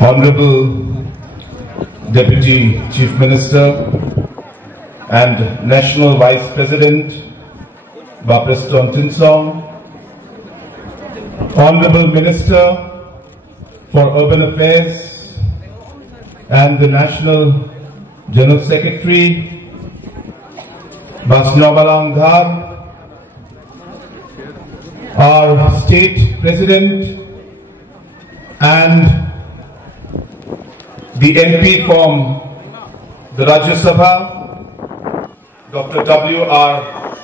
Honorable Deputy Chief Minister and National Vice President Bapreston Tinsong, Honorable Minister for Urban Affairs and the National General Secretary Basnobalanghar, our State President and the MP from the Rajya Sabha, Dr. W.R.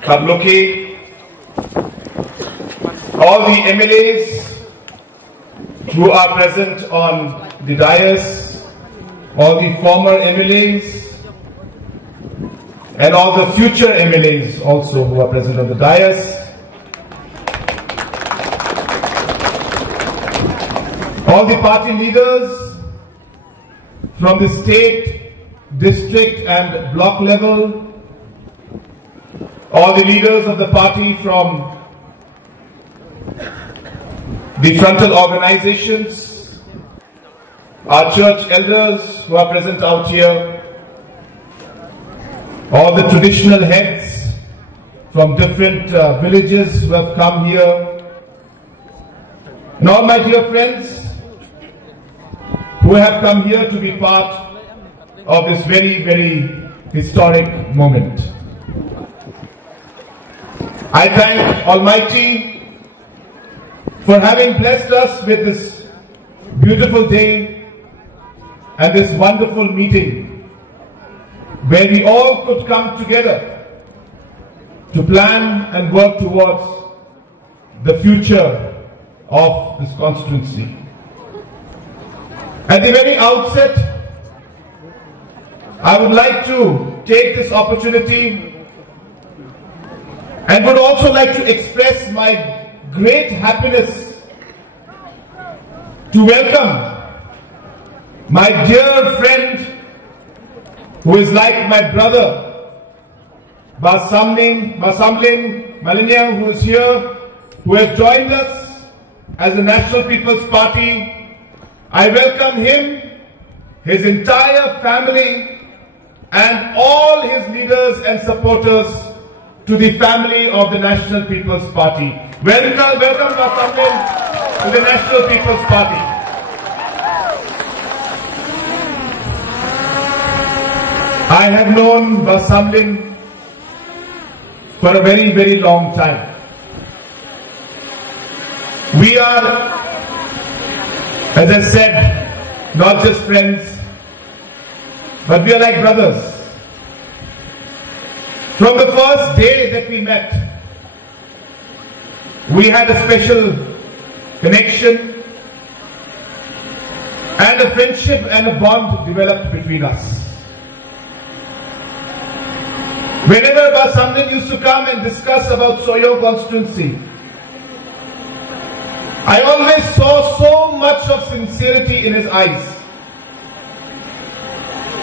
Karloke, all the MLAs who are present on the dais, all the former MLAs, and all the future MLAs also who are present on the dais, all the party leaders from the state, district and block level, all the leaders of the party from the frontal organizations, our church elders who are present out here, all the traditional heads from different villages who have come here, and all my dear friends who have come here to be part of this very, very historic moment. I thank Almighty for having blessed us with this beautiful day and this wonderful meeting where we all could come together to plan and work towards the future of this constituency. At the very outset, I would like to take this opportunity and would also like to express my great happiness to welcome my dear friend who is like my brother, Basamlin Malinia, who is here, who has joined us as the National People's Party. I welcome him, his entire family, and all his leaders and supporters to the family of the National People's Party. Welcome Basamlin to the National People's Party. I have known Basamlin for a very, very long time. We are, as I said, not just friends, but we are like brothers. From the first day that we met, we had a special connection and a friendship and a bond developed between us. Whenever Basamlin used to come and discuss about Soyo constituency, I always saw so much of sincerity in his eyes,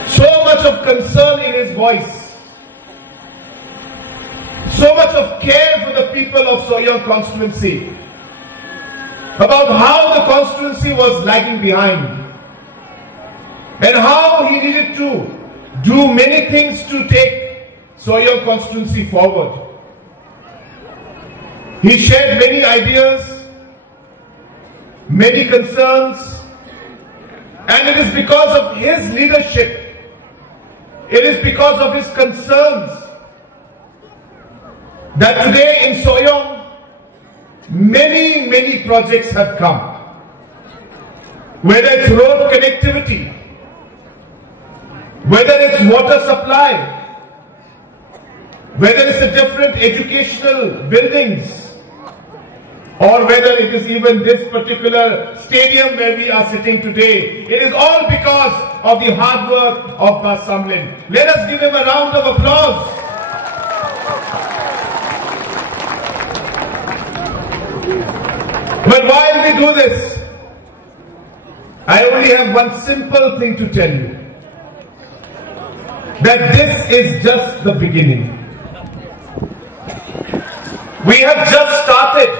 so much of concern in his voice, so much of care for the people of Soyo constituency, about how the constituency was lagging behind, and how he needed to do many things to take Soyo constituency forward. He shared many ideas, many concerns, and it is because of his leadership, it is because of his concerns that today in Soyo many, many projects have come. Whether it's road connectivity, whether it's water supply, whether it's the different educational buildings, or whether it is even this particular stadium where we are sitting today, it is all because of the hard work of Basamlin. Let us give him a round of applause. But while we do this, I only have one simple thing to tell you. That this is just the beginning. We have just started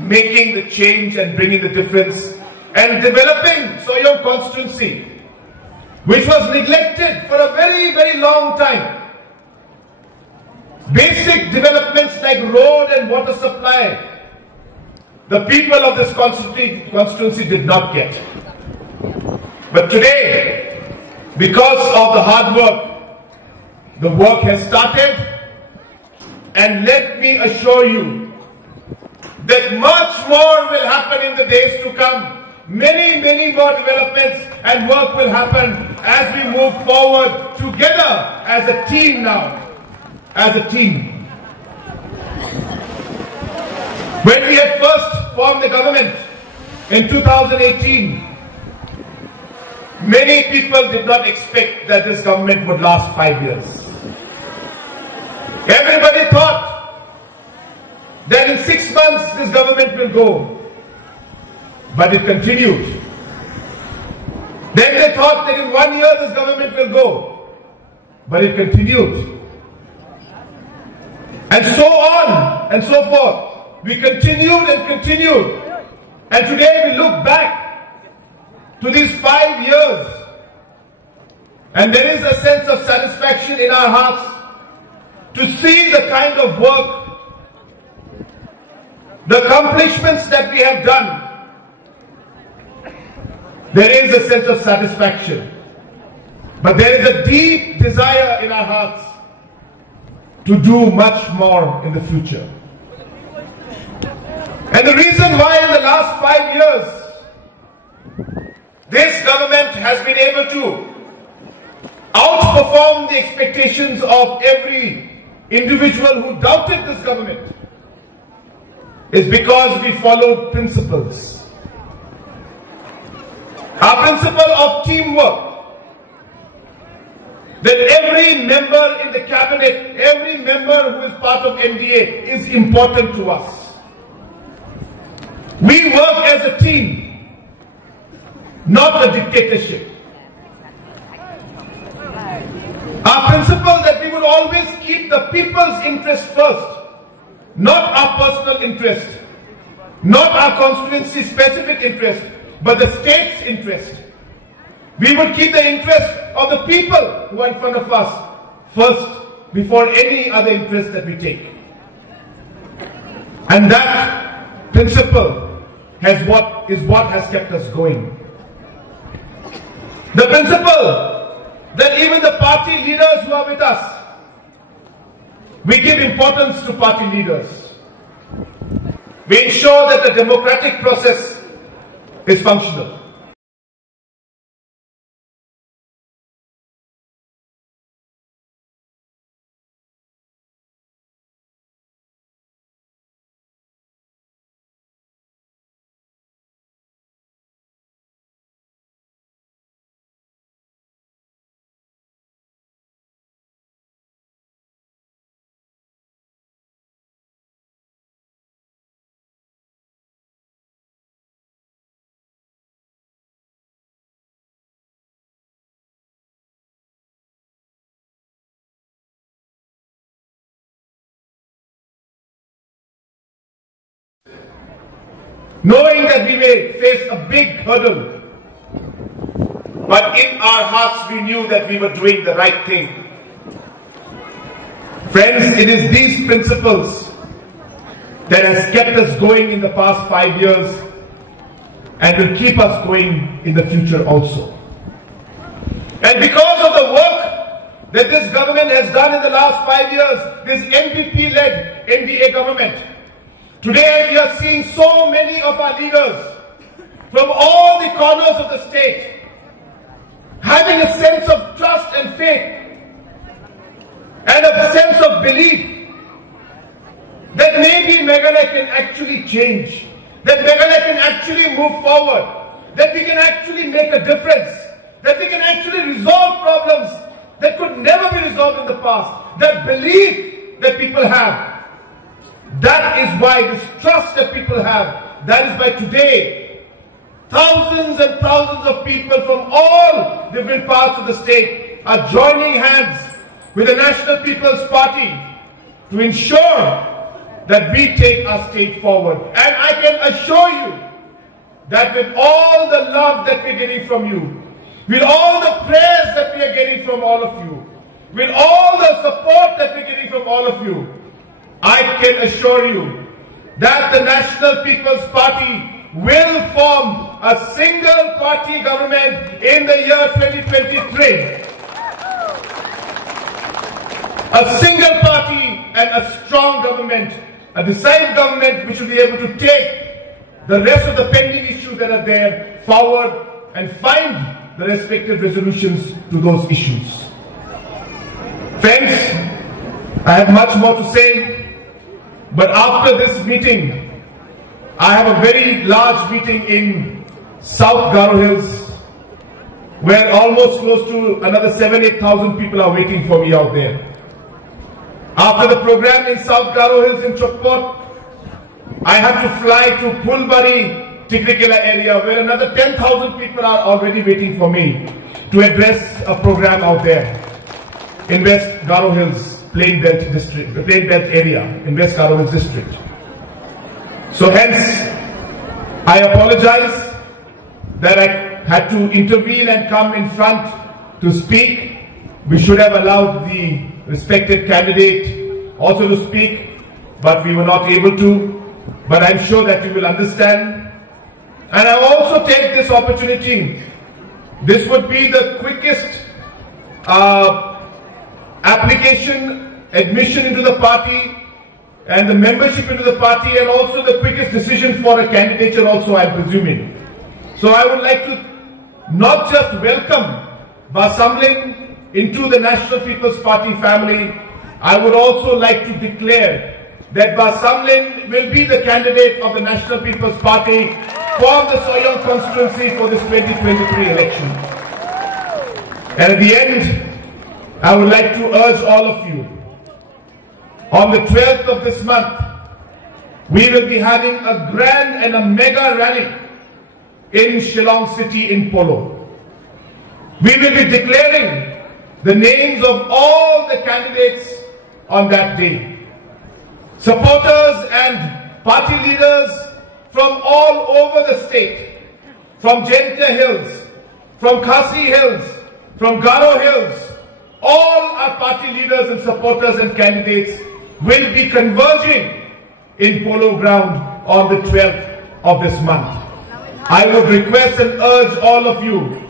making the change and bringing the difference and developing Soyom constituency, which was neglected for a very, very long time. Basic developments like road and water supply, the people of this constituency did not get. But today, because of the hard work, the work has started, and let me assure you that much more will happen in the days to come. Many, many more developments and work will happen as we move forward together as a team now. As a team. When we had first formed the government in 2018, many people did not expect that this government would last 5 years. Everybody thought that in 6 months this government will go. But it continued. Then they thought that in 1 year this government will go. But it continued. And so on and so forth. We continued and continued. And today we look back to these 5 years. And there is a sense of satisfaction in our hearts to see the kind of work, the accomplishments that we have done. There is a sense of satisfaction. But there is a deep desire in our hearts to do much more in the future. And the reason why in the last 5 years, this government has been able to outperform the expectations of every individual who doubted this government is because we followed principles. Our principle of teamwork. That every member in the cabinet, every member who is part of NDA is important to us. We work as a team, not a dictatorship. Our principle that we would always keep the people's interest first, not our personal interest, not our constituency specific interest, but the state's interest. We would keep the interest of the people who are in front of us first before any other interest that we take. And that principle is what has kept us going. The principle that even the party leaders who are with us, we give importance to party leaders. We ensure that the democratic process is functional. Knowing that we may face a big hurdle, but in our hearts we knew that we were doing the right thing. Friends, it is these principles that has kept us going in the past 5 years and will keep us going in the future also. And because of the work that this government has done in the last 5 years, this NPP-led NDA government, today we are seeing so many of our leaders from all the corners of the state having a sense of trust and faith and a sense of belief that maybe Meghalaya can actually change, that Meghalaya can actually move forward, that we can actually make a difference, that we can actually resolve problems that could never be resolved in the past. That belief that people have, that is why this trust that people have, that is why today thousands and thousands of people from all different parts of the state are joining hands with the National People's Party to ensure that we take our state forward. And I can assure you that with all the love that we're getting from you, with all the prayers that we are getting from all of you, with all the support that we're getting from all of you, I can assure you that the National People's Party will form a single party government in the year 2023. A single party and a strong government, a decisive government which will be able to take the rest of the pending issues that are there forward and find the respective resolutions to those issues. Friends, I have much more to say, but after this meeting, I have a very large meeting in South Garo Hills, where almost close to another 7,000-8,000 people are waiting for me out there. After the program in South Garo Hills in Chokpot, I have to fly to Pulbari, Tikrikela area, where another 10,000 people are already waiting for me to address a program out there in West Garo Hills, Plain Belt District, the Plain Belt area in West Garo Hills District. So hence, I apologize that I had to intervene and come in front to speak. We should have allowed the respected candidate also to speak, but we were not able to. But I'm sure that you will understand. And I also take this opportunity. This would be the quickest admission into the party and the membership into the party, and also the quickest decision for a candidature also, I'm presuming. So I would like to not just welcome Basamlin into the National People's Party family, I would also like to declare that Basamlin will be the candidate of the National People's Party for the Soyang constituency for this 2023 election. And at the end, I would like to urge all of you, on the 12th of this month, we will be having a grand and a mega rally in Shillong City in Polo. We will be declaring the names of all the candidates on that day. Supporters and party leaders from all over the state, from Jenta Hills, from Khasi Hills, from Garo Hills, all our party leaders and supporters and candidates will be converging in Polo Ground on the 12th of this month. I would request and urge all of you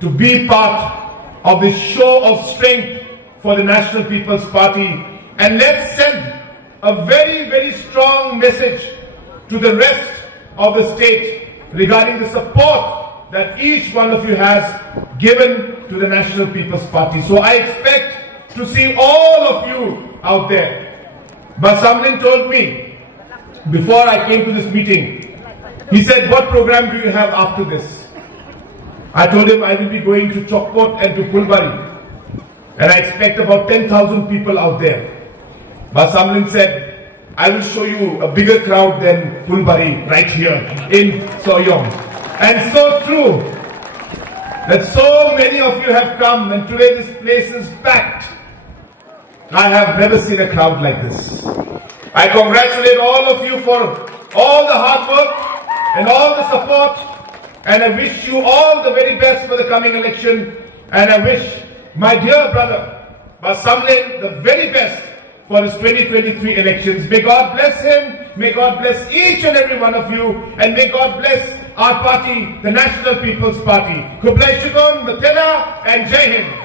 to be part of this show of strength for the National People's Party, and let's send a very, very strong message to the rest of the state regarding the support that each one of you has given to the National People's Party. So I expect to see all of you out there. But Basamlin told me before I came to this meeting, he said, what program do you have after this? I told him I will be going to Chokpot and to Pulbari, and I expect about 10,000 people out there. Basamlin said, I will show you a bigger crowd than Pulbari right here in Soyang. And so true that so many of you have come, and today this place is packed. I have never seen a crowd like this. I congratulate all of you for all the hard work and all the support, and I wish you all the very best for the coming election, and I wish my dear brother Basamlin the very best for his 2023 elections. May God bless him, may God bless each and every one of you, and may God bless our party, the National People's Party. Kublai Shukon, Matela, and Jai Hind.